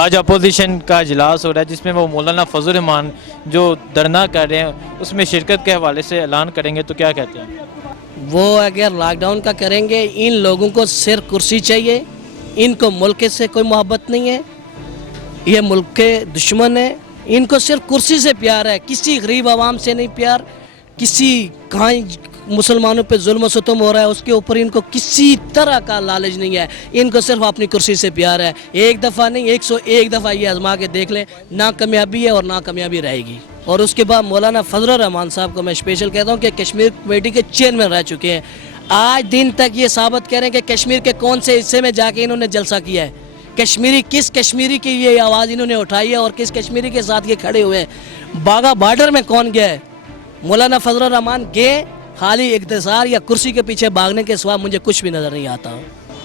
آج اپوزیشن کا اجلاس ہو رہا ہے جس میں وہ مولانا فضل الرحمان جو دھرنا کر رہے ہیں اس میں شرکت کے حوالے سے اعلان کریں گے، تو کیا کہتے ہیں؟ وہ اگر لاک ڈاؤن کا کریں گے، ان لوگوں کو صرف کرسی چاہیے، ان کو ملک سے کوئی محبت نہیں ہے، یہ ملک کے دشمن ہیں، ان کو صرف کرسی سے پیار ہے، کسی غریب عوام سے نہیں پیار، کسی کہیں مسلمانوں پہ ظلم و ستم ہو رہا ہے اس کے اوپر ان کو کسی طرح کا لالچ نہیں ہے، ان کو صرف اپنی کرسی سے پیار ہے۔ ایک دفعہ نہیں 101 دفعہ یہ آزما کے دیکھ لیں، ناکامیابی ہے اور ناکامیابی رہے گی۔ اور اس کے بعد مولانا فضل الرحمان صاحب کو میں اسپیشل کہتا ہوں کہ کشمیر کمیٹی کے چیئرمین رہ چکے ہیں، آج دن تک یہ ثابت کہہ رہے ہیں کہ کشمیر کے کون سے حصے میں جا کے انہوں نے جلسہ کیا ہے، کس کشمیری کی یہ آواز انہوں نے اٹھائی ہے اور کس کشمیری کے ساتھ یہ کھڑے ہوئے ہیں۔ باغا بارڈر میں کون گیا ہے؟ مولانا فضل الرحمان گئے، خالی اقتصار یا کرسی کے پیچھے بھاگنے کے سوا مجھے کچھ بھی نظر نہیں آتا۔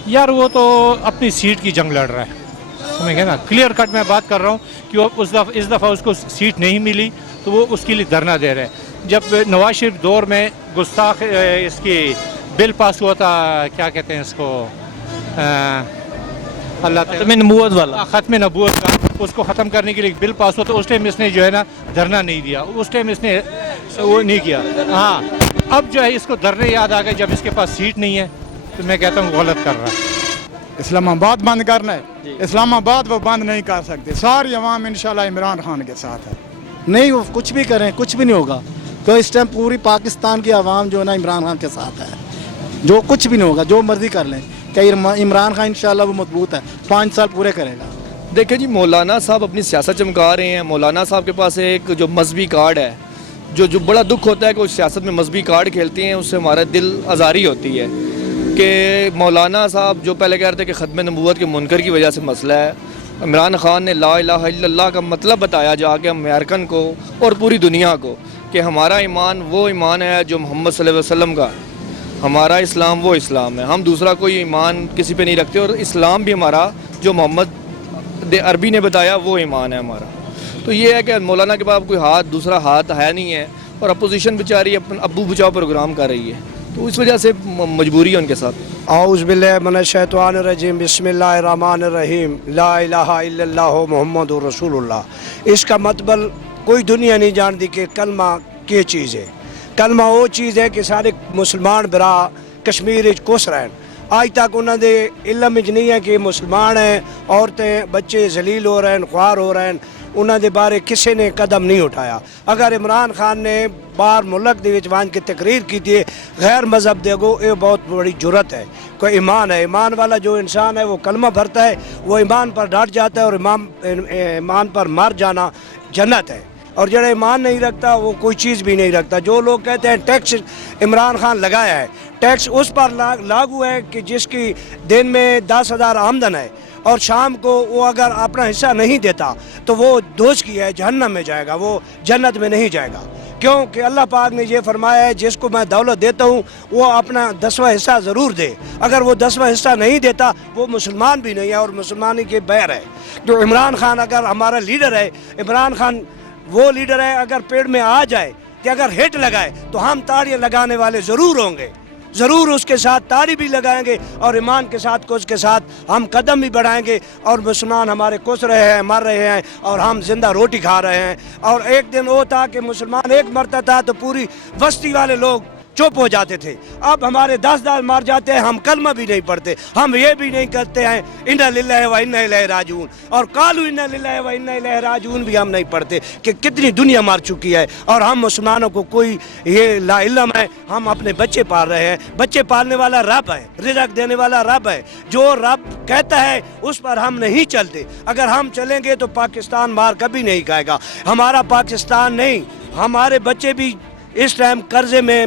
یار وہ تو اپنی سیٹ کی جنگ لڑ رہا ہے، سمجھ نا، کلیئر کٹ میں بات کر رہا ہوں کہ وہ اس دفعہ اس کو سیٹ نہیں ملی تو وہ اس کے لیے دھرنا دے رہے ہیں۔ جب نواز شریف دور میں گستاخ اس کی بل پاس ہوا تھا، کیا کہتے ہیں اس کو، اللہ ختم نبوت والا، ختم نبوت کا، اس کو ختم کرنے کے لیے بل پاس ہوا تو اس ٹائم اس نے جو ہے نا دھرنا نہیں دیا، اس ٹائم اس نے وہ نہیں کیا۔ ہاں اب جو ہے اس کو دھرنے یاد آ گئے جب اس کے پاس سیٹ نہیں ہے، تو میں کہتا ہوں غلط کر رہا ہے۔ اسلام آباد بند کرنا ہے، اسلام آباد وہ بند نہیں کر سکتے، ساری عوام انشاءاللہ عمران خان کے ساتھ ہے۔ نہیں وہ کچھ بھی کریں کچھ بھی نہیں ہوگا، تو اس ٹائم پوری پاکستان کی عوام جو ہے نا عمران خان کے ساتھ ہے، جو کچھ بھی نہیں ہوگا، جو مرضی کر لیں کہ عمران خان انشاءاللہ وہ مضبوط ہے، 5 سال پورے کرے گا۔ دیکھیں جی، مولانا صاحب اپنی سیاست چمکا رہے ہیں۔ مولانا صاحب کے پاس ایک جو مذہبی کارڈ ہے، جو بڑا دکھ ہوتا ہے کہ وہ سیاست میں مذہبی کارڈ کھیلتے ہیں، اس سے ہمارا دل آزاری ہوتی ہے کہ مولانا صاحب جو پہلے کہہ رہے تھے کہ ختم نبوت کے منکر کی وجہ سے مسئلہ ہے، عمران خان نے لا الہ الا اللہ کا مطلب بتایا جا کے امریکن کو اور پوری دنیا کو کہ ہمارا ایمان وہ ایمان ہے جو محمد صلی اللہ علیہ وسلم کا ہے، ہمارا اسلام وہ اسلام ہے، ہم دوسرا کوئی ایمان کسی پہ نہیں رکھتے، اور اسلام بھی ہمارا جو محمد عربی نے بتایا وہ ایمان ہے ہمارا۔ تو یہ ہے کہ مولانا کے پاس کوئی دوسرا ہاتھ ہے نہیں ہے، اور اپوزیشن بیچاری اپنا ابو بچاؤ پروگرام کر رہی ہے، تو اس وجہ سے مجبوری ہے ان کے ساتھ۔ اعوذ باللہ من الشیطان الرجیم، بسم اللہ الرحمن الرحیم، لا الہ الا اللہ محمد رسول اللہ۔ اس کا مطلب کوئی دنیا نہیں جانتی کہ کلمہ کیا چیز ہے۔ کلمہ وہ چیز ہے کہ سارے مسلمان برا کشمیر کس رہن، آج تک انہوں نے علم نہیں ہے کہ مسلمان ہیں، عورتیں بچے ذلیل ہو رہے ہیں، خوار ہو رہے ہیں، انہوں نے بارے کسی نے قدم نہیں اٹھایا۔ اگر عمران خان نے بار ملک دے وچ وان کی تقریر کی تھی غیر مذہب دے گو، یہ بہت بڑی جرت ہے۔ کوئی ایمان ہے، ایمان والا جو انسان ہے وہ کلمہ بھرتا ہے، وہ ایمان پر ڈٹ جاتا ہے، اور ایمان پر مر جانا جنت ہے۔ اور جڑا ایمان نہیں رکھتا وہ کوئی چیز بھی نہیں رکھتا۔ جو لوگ کہتے ہیں ٹیکس عمران خان لگایا ہے، ٹیکس اس پر لاگو ہے کہ جس کی دن میں 10,000 آمدن ہے اور شام کو وہ اگر اپنا حصہ نہیں دیتا تو وہ دوش کی ہے، جہنم میں جائے گا، وہ جنت میں نہیں جائے گا۔ کیونکہ اللہ پاک نے یہ فرمایا ہے جس کو میں دولت دیتا ہوں وہ اپنا 10واں حصہ ضرور دے، اگر وہ 10واں حصہ نہیں دیتا وہ مسلمان بھی نہیں ہے اور مسلمانی کے بیر ہے۔ تو عمران خان اگر ہمارا لیڈر ہے، عمران خان وہ لیڈر ہے، اگر پیڑ میں آ جائے کہ اگر ہٹ لگائے تو ہم تاڑیاں لگانے والے ضرور ہوں گے، ضرور اس کے ساتھ تاڑی بھی لگائیں گے، اور ایمان کے ساتھ کو اس کے ساتھ ہم قدم بھی بڑھائیں گے، اور مسلمان ہمارے کس رہے ہیں، مر رہے ہیں، اور ہم زندہ روٹی کھا رہے ہیں۔ اور ایک دن وہ تھا کہ مسلمان ایک مرتا تھا تو پوری بستی والے لوگ چپ ہو جاتے تھے، اب ہمارے 10 مار جاتے ہیں، ہم کلمہ بھی نہیں پڑھتے، ہم یہ بھی نہیں کرتے ہیں انا للہ و انا الیہ راجعون، اور قالوا انا للہ و انا الیہ راجعون بھی ہم نہیں پڑھتے، کہ کتنی دنیا مار چکی ہے۔ اور ہم مسلمانوں کو کوئی یہ لا علم ہے، ہم اپنے بچے پال رہے ہیں، بچے پالنے والا رب ہے، رزق دینے والا رب ہے، جو رب کہتا ہے اس پر ہم نہیں چلتے۔ اگر ہم چلیں گے تو پاکستان مار کبھی نہیں کھائے گا، ہمارا پاکستان نہیں، ہمارے بچے بھی اس ٹائم قرضے میں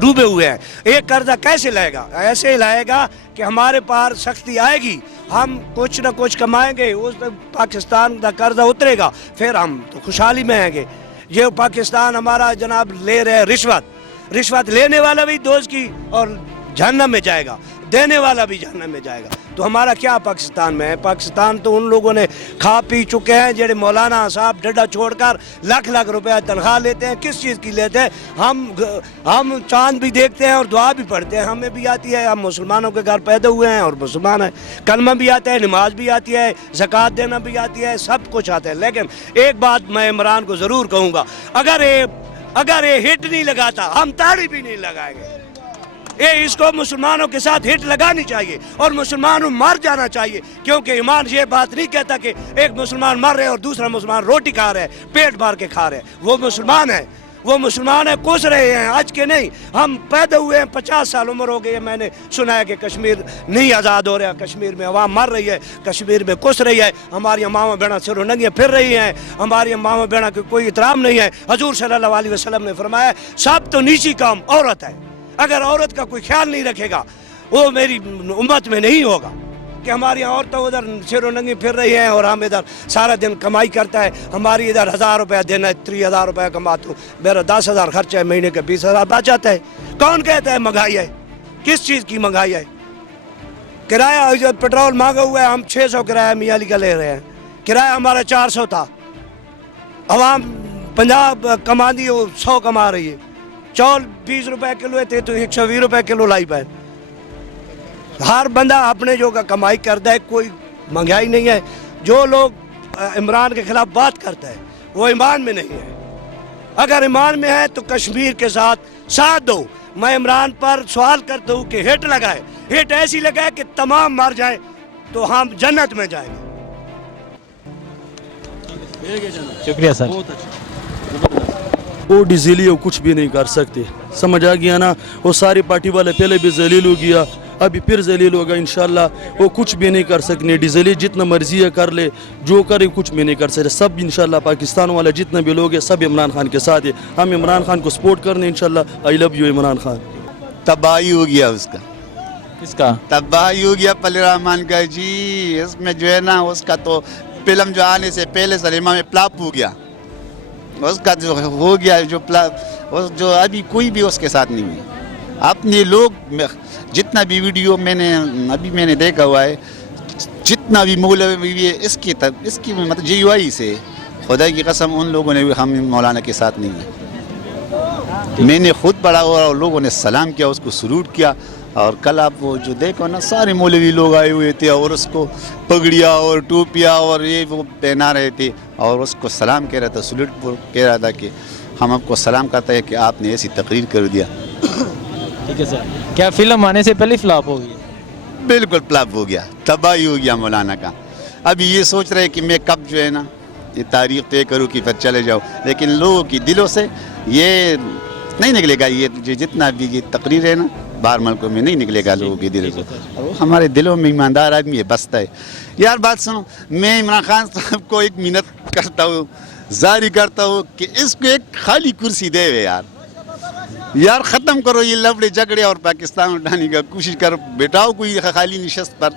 ڈوبے ہوئے ہیں۔ ایک قرضہ کیسے لائے گا؟ ایسے لائے گا کہ ہمارے پاس سختی آئے گی، ہم کچھ نہ کچھ کمائیں گے، اس پاکستان کا قرضہ اترے گا، پھر ہم تو خوشحالی میں آئیں گے۔ یہ پاکستان ہمارا جناب لے رہے رشوت لینے والا بھی دوست کی اور جہنم میں جائے گا، دینے والا بھی جہنم میں جائے گا۔ तो हमारा क्या पाकिस्तान में है? पाकिस्तान तो उन लोगों ने खा पी चुके हैं जेडे मौलाना साहब डड्डा छोड़कर लाख लाख रुपया तनख्वाह लेते हैं। किस चीज़ की लेते हैं? हम चांद भी देखते हैं और दुआ भी पढ़ते हैं, हमें भी आती है, हम मुसलमानों के घर पैदा हुए हैं और मुसलमान हैं। कलमा भी आता है, नमाज भी आती है, ज़कात देना भी आती है, सब कुछ आता है। लेकिन एक बात मैं इमरान को ज़रूर कहूँगा, अगर ये हिट नहीं लगाता हम ताड़ी भी नहीं लगाएंगे। ये इसको मुसलमानों के साथ हिट लगानी चाहिए और मुसलमानों मर जाना चाहिए, क्योंकि ईमान ये बात नहीं कहता कि एक मुसलमान मर रहे और दूसरा मुसलमान रोटी खा रहे हैं, पेट भर के खा रहे हैं। वो मुसलमान है, कुस रहे हैं आज के नहीं। हम पैदा हुए हैं, 50 साल उम्र हो गई है। मैंने सुना है कि कश्मीर नहीं आज़ाद हो रहा, कश्मीर में अवाम मर रही है, कश्मीर में कुस रही है, हमारी मामा बहना सिरों नंगी फिर रही हैं, हमारी मामा बहना की कोई एहतराम नहीं है। हजूर सल्लल्लाहु अलैहि वसल्लम ने फरमाया सब तो नीची काम औरत है, अगर औरत का कोई ख्याल नहीं रखेगा वो मेरी उम्मत में नहीं होगा। कि हमारी यहाँ औरतें उधर सिरों नंगी फिर रही हैं और हम इधर सारा दिन कमाई करता है, हमारी इधर 1000 रुपया देना है, 3000 रुपया कमाता हूँ, मेरा 10,000 खर्चा है, महीने के 20,000 बच जाता है। कौन कहता है महंगाई है? किस चीज़ की महंगाई है? किराया जो पेट्रोल महंगा हुआ है, हम 600 किराया मियाँ अली का ले रहे हैं, किराया हमारा 400 था। अवाम 50 कमा दी, 100 कमा रही है। चौल 20 रुपये किलो थे तो 120 रुपये किलो लाई पाए। हर बंदा अपने जो का कमाई करता है, कोई महंगाई नहीं है। जो लोग इमरान के खिलाफ बात करता है वो ईमान में नहीं है। अगर ईमान में है तो कश्मीर के साथ दो। मैं इमरान पर सवाल करता हूँ कि हिट लगाए, हिट ऐसी लगाए कि तमाम मर जाए तो हम जन्नत में जाएंगे। शुक्रिया सर। वो डिजीली वो कुछ भी नहीं कर सकते, समझ आ गया ना। वो सारी पार्टी वाले पहले भी जलील हो गया, अभी फिर जलील होगा इंशाल्लाह। वो कुछ भी नहीं कर सकते, डिजीली जितना मर्जी है कर ले, जो करे कुछ भी नहीं कर सकते। सब इंशाल्लाह पाकिस्तान वाले जितने भी लोग हैं सब इमरान खान के साथ है। हम इमरान खान को सपोर्ट करने इंशाल्लाह। I love you Imran Khan. तबाही हो गया उसका, किसका तबाही हो गया पल्ले रहमान का जी। इसमें जो है ना उसका तो फिल्म जो आने से पहले सिनेमा में फ्लॉप हो गया, उसका जो हो गया जो अभी कोई भी उसके साथ नहीं है। अपने लोग जितना भी वीडियो मैंने देखा हुआ है, जितना भी मौलवी इसकी मतलब GUI से खुदा की कसम उन लोगों ने हम मौलाना के साथ नहीं है। मैंने खुद पढ़ा और लोगों ने सलाम किया, उसको सलूट किया। और कल आप वो जो देखो ना, सारे मौलवी लोग आए हुए थे और उसको पगड़िया और टोपिया और ये वो पहना रहे थे और उसको सलाम कह रहा था, सलूट कह रहा था कि हम आपको सलाम करते हैं कि आपने ऐसी तकरीर कर दिया। ठीक है सर। क्या फिल्म आने से पहले फ्लॉप हो गई? बिल्कुल फ्लॉप हो गया, तबाही हो गया मौलाना का। अभी ये सोच रहे कि मैं कब जो है ना ये तारीख तय करूँ कि फिर चले जाओ, लेकिन लोगों की दिलों से ये नहीं निकलेगा। ये जितना भी ये तकरीर है ना बाहर मुल्कों में नहीं निकलेगा लोगों के दिलों से, और वो हमारे दिलों में ईमानदार आदमी है बसता है। यार बात सुनो, मैं इमरान खान साहब को एक मिन्नत करता हूँ, जारी करता हूँ कि इसको एक खाली कुर्सी दे यार ख़त्म करो ये लफड़े झगड़े और पाकिस्तान उठाने का कोशिश कर, बैठाओ कोई खाली नशस्त पर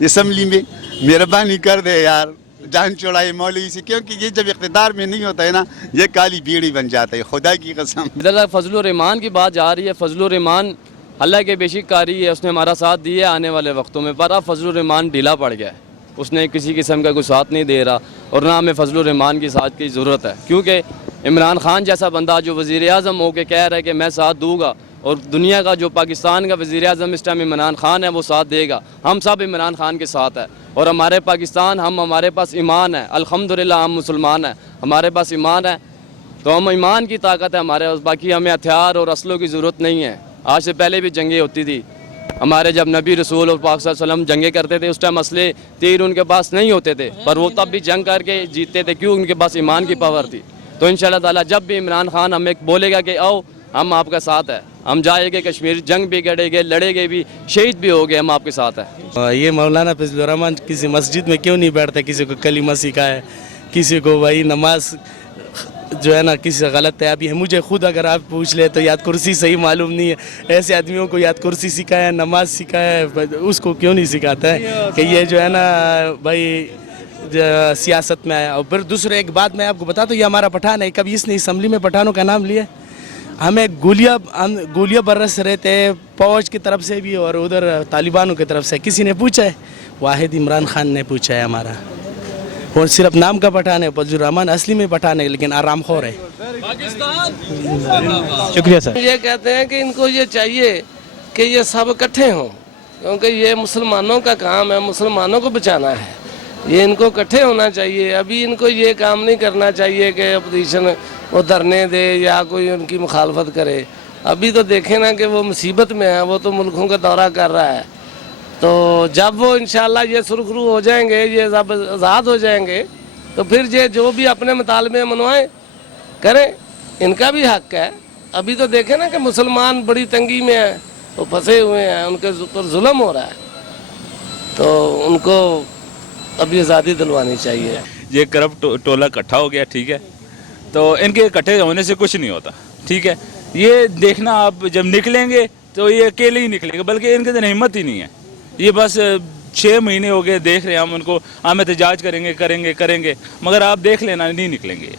असम्बली में, मेहरबानी कर दे यार, जान छोड़ाए मौलवी से, क्योंकि ये जब इक़्तिदार में नहीं होता है ना ये काली बीड़ी बन जाता है, खुदा की कसम। इधर फजलुर रहमान की बात जा रही है। फजलुर रहमान अल्लाह के बेशिक कारी है, उसने हमारा साथ दिया आने वाले वक्तों में, पर अब फजलुर रहमान ढीला पड़ गया है, उसने किसी किस्म का कोई साथ नहीं दे रहा और ना हमें फजलुर रहमान की साथ की ज़रूरत है। क्योंकि इमरान खान जैसा बंदा जो वज़ीर-ए-आज़म हो के कह रहा है कि मैं साथ दूँगा, और दुनिया का जो पाकिस्तान का वज़ीर-ए-आज़म इस टाइम इमरान खान है वो साथ देगा। हम सब इमरान खान के साथ है और हमारे पाकिस्तान हमारे पास ईमान है, अल्हम्दुलिल्लाह हम मुसलमान हैं, हमारे पास ईमान है, तो हम ईमान की ताकत है हमारे पास, बाकी हमें हथियार और असलों की ज़रूरत नहीं है। आज से पहले भी जंगें होती थी, हमारे जब नबी रसूल और पाक सल्लल्लाहु अलैहि वसल्लम जंगें करते थे उस टाइम असले तीर उनके पास नहीं होते थे, पर वो तब भी जंग करके जीतते थे, क्यों? उनके पास ईमान की पावर थी। तो इंशाअल्लाह ताला जब भी इमरान खान हमें बोलेगा कि आओ हम आपका साथ है, हम जाएंगे कश्मीर, जंग भी करेंगे, लड़ेंगे भी, शहीद भी हो गए, हम आपके साथ हैं। ये मौलाना फजलुर रहमान किसी मस्जिद में क्यों नहीं बैठता? किसी को कलीमा सिखाए, किसी को वही नमाज जो है ना किसी से गलत है। अभी मुझे खुद अगर आप पूछ ले तो याद कुर्सी सही मालूम नहीं है, ऐसे आदमियों को याद कुर्सी सिखाया, नमाज सिखाया, उसको क्यों नहीं सिखाता है कि ये जो है ना भाई सियासत में आया। और फिर दूसरे एक बात मैं आपको बताता हूँ, ये हमारा पठान है, कभी इसने असम्बली में पठानों का नाम लिया? हमें गोलियां बरस रहे थे फौज की तरफ से भी और उधर तालिबानों की तरफ से। किसी ने पूछा है? वाहिद इमरान खान ने पूछा है हमारा। और सिर्फ नाम का पठान है, फजलुर रहमान असली में पठान है लेकिन आराम खोर है। शुक्रिया सर। ये कहते हैं कि इनको ये चाहिए कि ये सब इकट्ठे हों, क्योंकि ये मुसलमानों का काम है, मुसलमानों को बचाना है, ये इनको इकट्ठे होना चाहिए। अभी इनको ये काम नहीं करना चाहिए कि अपोजिशन वो धरने दे या कोई उनकी मुखालफत करे। अभी तो देखें ना कि वो मुसीबत में है, वो तो मुल्कों का दौरा कर रहा है। तो जब वो इंशाल्लाह ये सुरखरू हो जाएंगे, ये जब आज़ाद हो जाएंगे, तो फिर ये जो भी अपने मुतालबे मनवाएं करें, इनका भी हक है। अभी तो देखें ना कि मुसलमान बड़ी तंगी में हैं, वो फंसे हुए हैं, उनके ऊपर जुल्म हो रहा है, तो उनको अभी आज़ादी दिलवानी चाहिए। ये करप्ट टोला इकट्ठा हो गया, ठीक है, तो इनके इकट्ठे होने से कुछ नहीं होता, ठीक है। ये देखना आप जब निकलेंगे तो ये अकेले ही निकलेंगे, बल्कि इनके अंदर हिम्मत ही नहीं है। ये बस 6 महीने हो गए देख रहे हैं हम उनको, हम एहतजाज करेंगे, मगर आप देख लेना नहीं निकलेंगे।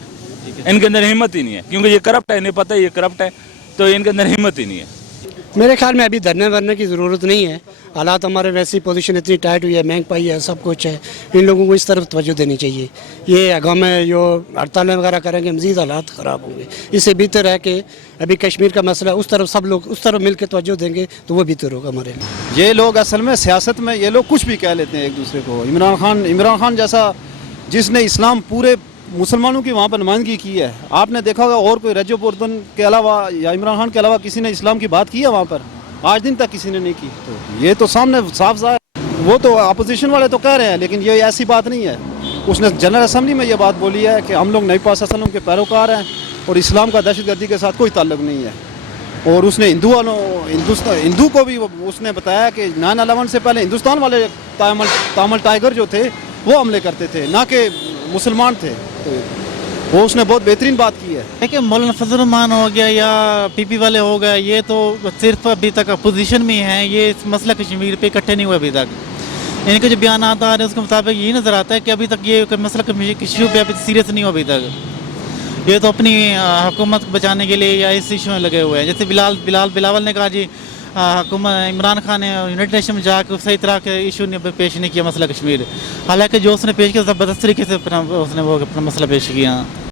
इनके अंदर हिम्मत ही नहीं है, क्योंकि ये करप्ट है, इन्हें पता है ये करप्ट है, तो इनके अंदर हिम्मत ही नहीं है। मेरे ख्याल में अभी धरने वरने की ज़रूरत नहीं है। हालात हमारे वैसी पोजीशन इतनी टाइट हुई है, महंगाई है, सब कुछ है, इन लोगों को इस तरफ तवज्जो देनी चाहिए। ये अगम में जो हड़तालें वगैरह करेंगे मज़ीद हालात ख़राब होंगे। इससे बेहतर है कि अभी कश्मीर का मसला उस तरफ सब लोग उस तरफ मिल के तवज्जो देंगे तो वो बेहतर होगा हमारे लिए। ये लोग असल में सियासत में ये लोग कुछ भी कह लेते हैं एक दूसरे को। इमरान खान जैसा जिसने इस्लाम पूरे मुसलमानों की वहाँ पर नुमाइंदगी की है, आपने देखा होगा और कोई रजब उर्दन के अलावा या इमरान खान के अलावा किसी ने इस्लाम की बात की है वहाँ पर? आज दिन तक किसी ने नहीं की। तो ये तो सामने साफ सा है। वो तो अपोजिशन वाले तो कह रहे हैं, लेकिन ये ऐसी बात नहीं है। उसने जनरल असम्बली में ये बात बोली है कि हम लोग नबी पाक सल्लल्लाहु अलैहि वसल्लम के पैरोकार हैं और इस्लाम का दहशतगर्दी के साथ कोई ताल्लुक नहीं है। और उसने हिंदू को भी उसने बताया कि 9/11 से पहले हिंदुस्तान वाले तामल टाइगर जो थे वो हमले करते थे, ना कि मुसलमान थे। तो वो उसने बहुत बेहतरीन बात की है कि मौलाना फजलुर रहमान हो गया या पीपी वाले हो गए, ये तो सिर्फ अभी तक अपोजिशन में हैं, ये इस मसला कश्मीर पे इकट्ठे नहीं हुए अभी तक। इनके जो बयान आ रहे हैं उसके मुताबिक यही नज़र आता है कि अभी तक ये मसला इशू पे अभी सीरियस नहीं हुआ अभी तक। ये तो अपनी हुकूमत को बचाने के लिए या इस इशू में लगे हुए हैं। जैसे बिलावल ने कहा जी हुकूमत इमरान खान ने यूनाइटेड नेशन में जाकर सही तरह के इशू ने पेश नहीं किया मसला कश्मीर, हालांकि जो उसने पेश किया ज़बरदस्त तरीके से उसने वो अपना मसला पेश किया।